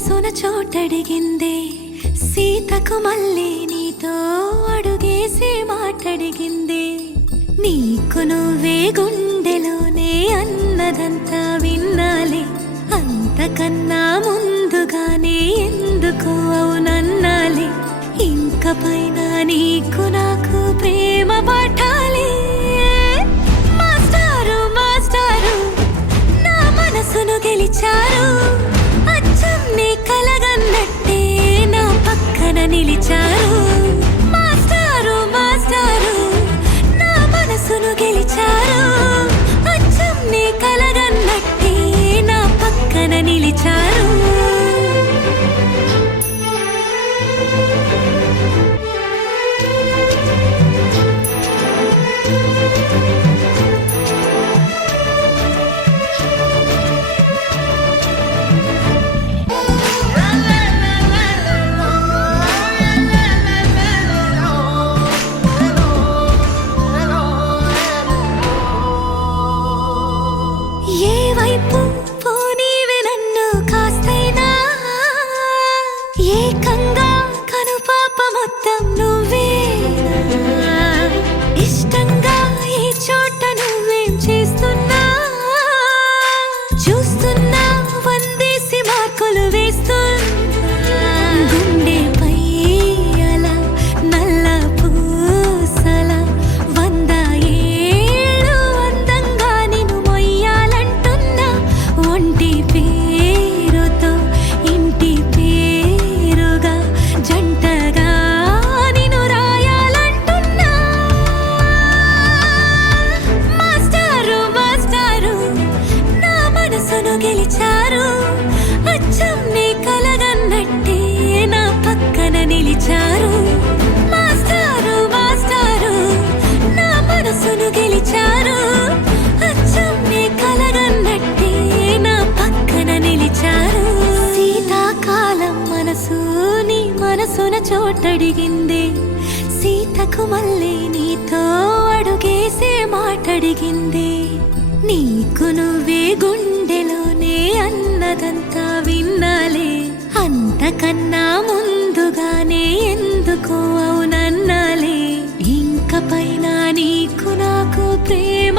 మనసున చోటడిగిందే సీతకు మళ్ళీ నీతో అడుగేసి మాటడిగిందే నీకు నువ్వే గుండెలోనే అన్నదంతా విన్నాలే అంతకన్నా ముందుగానే ఎందుకు అవునన్నాలే ఇంక పైన నీకు నాకు ప్రేమ పాఠాలే మాస్టారు మాస్టారు నా మనసును గెలిచారు అచ్చం నీ కలగన్నట్టే నా పక్కన నిలిచారు మాస్టారు మాస్టారు నా మనసును గెలిచారు అచ్చం నీ కలగన్నట్టే నా పక్కన నిలిచారు ఏకంగా కనుపాప మొత్తం నువ్వేనా ఇష్టంగా ఈ చోట నువ్వేం చేస్తున్నా చూస్తున్నా వందేసి మార్కులు వేస్తున్నా గుండెపై అలా నల్ల పూసల 100 ఏళ్ళు అందంగా నిన్ను మొయ్యాలంటున్నా ఒంటి పేరుతో ఇంటి జంటగా నిన్ను రాయాలంటున్నా మాస్టారు మాస్టారు నా మనసును గెలిచారు అచ్చం నీ కలగన్నట్టే నా పక్కన నిలిచారు మాస్టారు మాస్టారు నా మనసును గెలిచారు అచ్చం నీ కలగన్నట్టే నా పక్కన నిలిచారు శీతాకాలం మనసు మనసున చోటడిగిందే సీతకు మళ్ళీ నీతో అడుగేసే మాటడిగిందే నీకు నువ్వే గుండెలోనే అన్నదంతా విన్నాలే అంతకన్నా ముందుగానే ఎందుకు అవునన్నాలే ఇంక పైన నీకు నాకు ప్రేమ